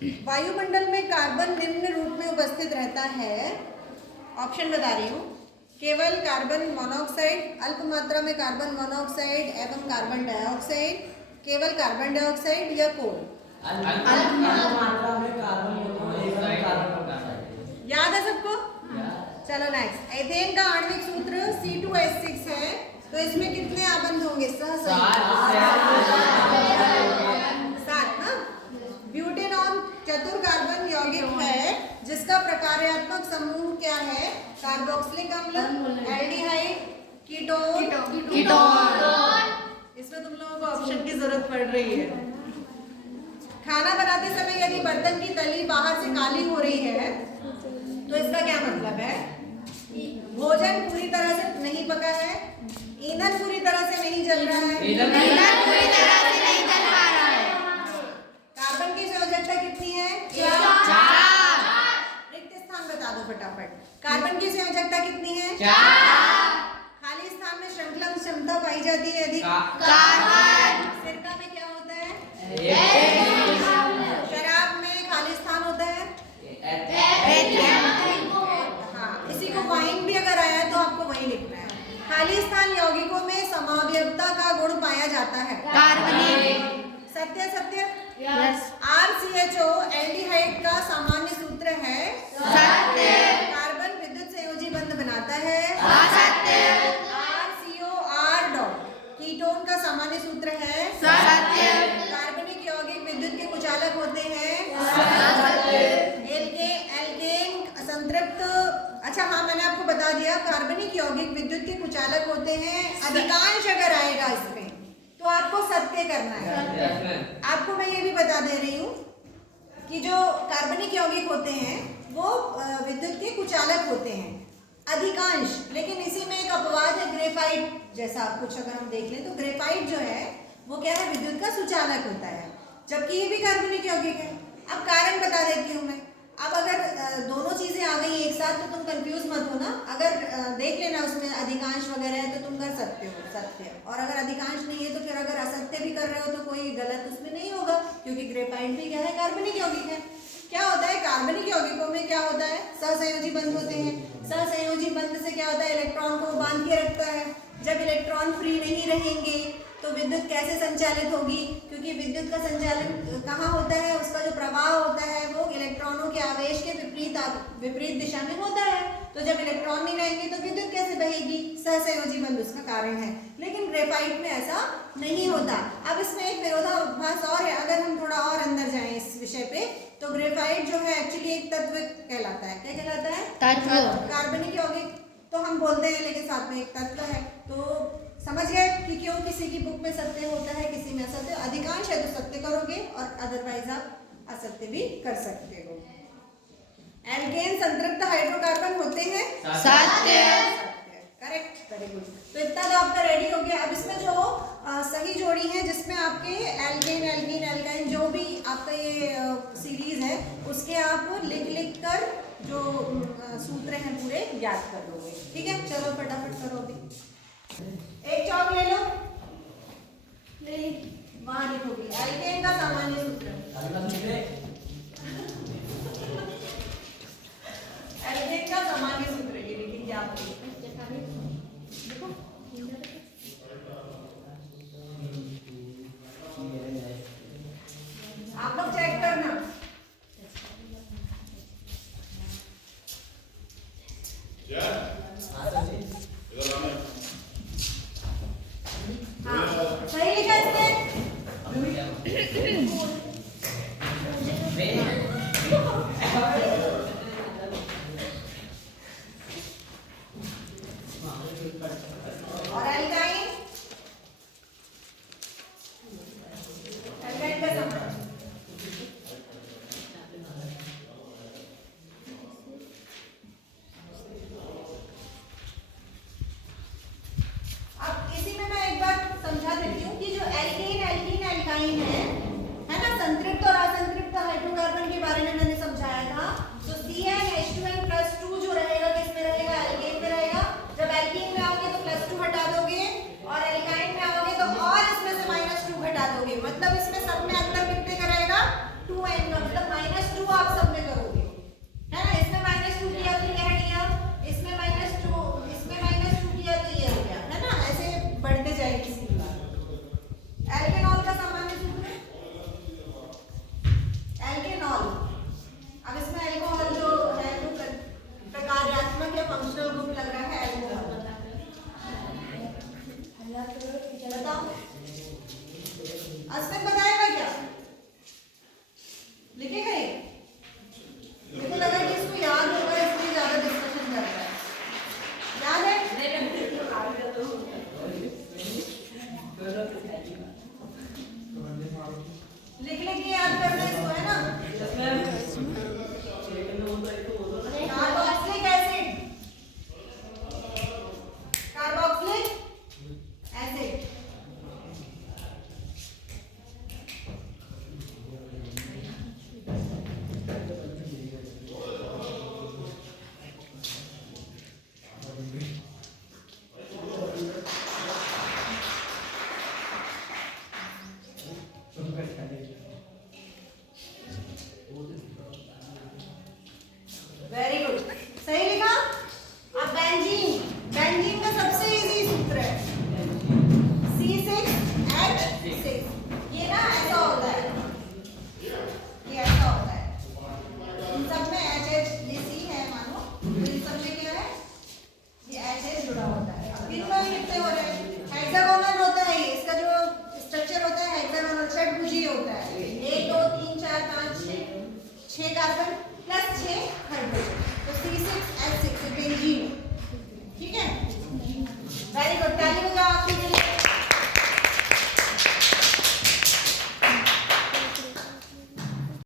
वायुमंडल में कार्बन निम्न रूप में उपस्थित रहता है। ऑप्शन बता रही हूँ। केवल कार्बन मोनोऑक्साइड, अल्प मात्रा में कार्बन मोनोऑक्साइड एवं कार्बन डाइऑक्साइड, केवल कार्बन डाइऑक्साइड या कोल। अल्प मात्रा में कार्बन मोनोऑक्साइड, कार्बन डाइऑक्साइड। याद है सबको? चलो नेक्स्ट। एथेन का आणविक सूत्र C2H6 है, तो इसमें कितने आबंध होंगे? सात ना। ब्यूटेनॉन चतुर कार्बन यौगिक है जिसका प्रकार्यात्मक समूह क्या है? कार्बोक्सिलिक अम्ल, एल्डिहाइड, कीटोन। इसमें तुम लोगों को ऑप्शन की जरूरत पड़ रही है। खाना बनाते समय यदि बर्तन की तली बाहर से काली हो रही है तो इसका क्या मतलब है? भोजन पूरी तरह से नहीं पका है, ईंधन पूरी तरह से नहीं जल रहा है, कार्बन की संयोजकता कितनी है? 4। रिक्त स्थान बता दो फटाफट। कार्बन की संयोजकता कितनी है? 4। खाली स्थान में श्रृंखला क्षमता पाई जाती है अधिक। सिरका में क्या होता है? शराब में खाली स्थान होता है। हाँ, इसी को वाइन भी अगर आया तो आपको वही लिखना है। खाली स्थान यौगिकों में समावयवता का गुण पाया जाता है। सत्य सत्य। RCHO एल्डिहाइड का सामान्य सूत्र है। कार्बन विद्युत संयोजी बंध बनाता है। RCOR डॉट कीटोन का सामान्य सूत्र है। कार्बनिक यौगिक विद्युत के कुचालक होते हैं। एल्केन संतृप्त। अच्छा हाँ, मैंने आपको बता दिया कार्बनिक यौगिक विद्युत के कुचालक होते हैं। अधिकांश अगर आएगा इसमें तो आपको सत्य करना है। आपको मैं ये भी बता दे रही हूँ कि जो कार्बनिक यौगिक होते हैं वो विद्युत के कुचालक होते हैं अधिकांश। लेकिन इसी में एक अपवाद है, ग्रेफाइट जैसा कुछ अगर हम देख लें तो ग्रेफाइट जो है वो क्या है? विद्युत का सुचालक होता है, जबकि ये भी कार्बनिक यौगिक है। अब कारण बता देती हूँ मैं। अब अगर दोनों चीजें आ गई एक साथ तो तुम कंफ्यूज मत हो ना। अगर देख लेना उसमें अधिकांश वगैरह है तो तुम कर सकते हो सत्य, और अगर अधिकांश नहीं है तो फिर अगर असत्य भी कर रहे हो तो कोई गलत उसमें नहीं होगा, क्योंकि ग्रेफाइट भी क्या है? कार्बनिक यौगिक है। क्या होता है कार्बनिक यौगिकों में? क्या होता है? सहसंयोजी बंध होते हैं। सहसंयोजी बंध से क्या होता है? इलेक्ट्रॉन को बांध के रखता है। जब इलेक्ट्रॉन फ्री नहीं रहेंगे तो विद्युत कैसे संचालित होगी? क्योंकि विद्युत का संचालन कहाँ होता है? उसका जो प्रवाह होता है वो इलेक्ट्रॉनों के आवेश के विपरीत दिशा में होता है। तो जब इलेक्ट्रॉन नहीं रहेंगे तो विद्युत कैसे बहेगी? सहसंयोजी बंध उसका कारण है। लेकिन ग्रेफाइट में ऐसा नहीं होता। अब इसमें एक विरोधाभास और है। अगर हम थोड़ा और अंदर जाएं इस विषय पे तो ग्रेफाइट जो है एक्चुअली एक तत्व कहलाता है। क्या कहलाता है? तत्व। कार्बनिक यौगिक तो हम बोलते हैं लेकिन साथ में एक तत्व है। तो समझ गए कि क्यों किसी की बुक में सत्य होता है, किसी में असत्य। अधिकांश है तो सत्य करोगे और अदरवाइज आप असत्य भी कर सकते हो। एल्केन संतृप्त हाइड्रोकार्बन होते हैं सत्य। Correct, very good. तो इतना तो आपका रेडी हो गया। अब इसमें जो सही जोड़ी है जिसमें आपके एल्केन, एल्कीन, एल्काइन जो भी आपका ये सीरीज है उसके आप लिख कर जो सूत्र हैं पूरे याद कर लोगे। ठीक है, चलो फटाफट करो। अभी एक चौक ले लो, वहां लिखोगी एल्केन का सामान्य सूत्र। एल्केन का सामान्य सूत्र ये लिखेंगे आप। देखो आप लोग चेक करना। सही लिखा इसने? और एल्काइन? एल्काइन का समान कार्बन प्लस 6